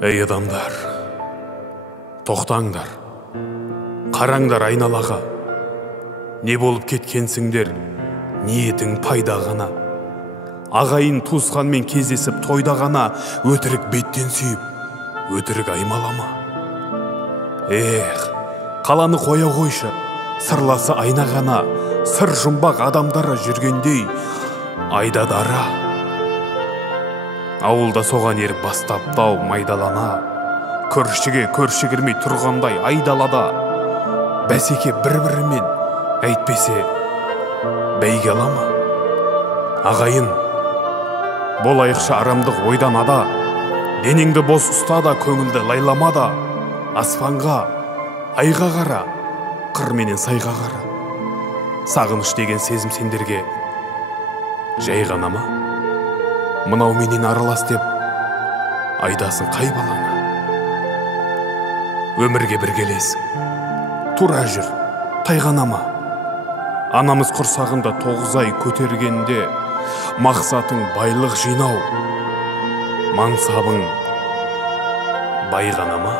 Ей адамдар, тоқтаңдар, қараңдар айналаға. Не болып кеткенсіңдер, ниетің пайда ғана. Ағайын туысқанмен кездесіп тойда ғана, өтірік беттен сүйіп, өтірік аймалама. Қаланы қоя қойшы, сырласы айна ғана, сыр жұмбақ адамдары жүргендей айда дара. Ауылда соған еріп бастаптау майдалана, көршіге көрші кірмей тұрғандай айдалада. Бәсеке бір-бірімен әйтпесе бәйге алама. Ағайын, болайықшы арамдық ойдан ада, денеңді бос ұста да, көңілді лайлама да. Аспанға, айға қара, қыр менен сайға қара. Сағыныш деген сезім сендерге жай ғана ма? Мынау менен аралас деп айдасын қай балаңа? Өмірге бір келесің, тура жүр, тайғанама. Анамыз құрсағында 9 ай көтергенде, мақсатың байлық жинау, мансабың бай ғана ма?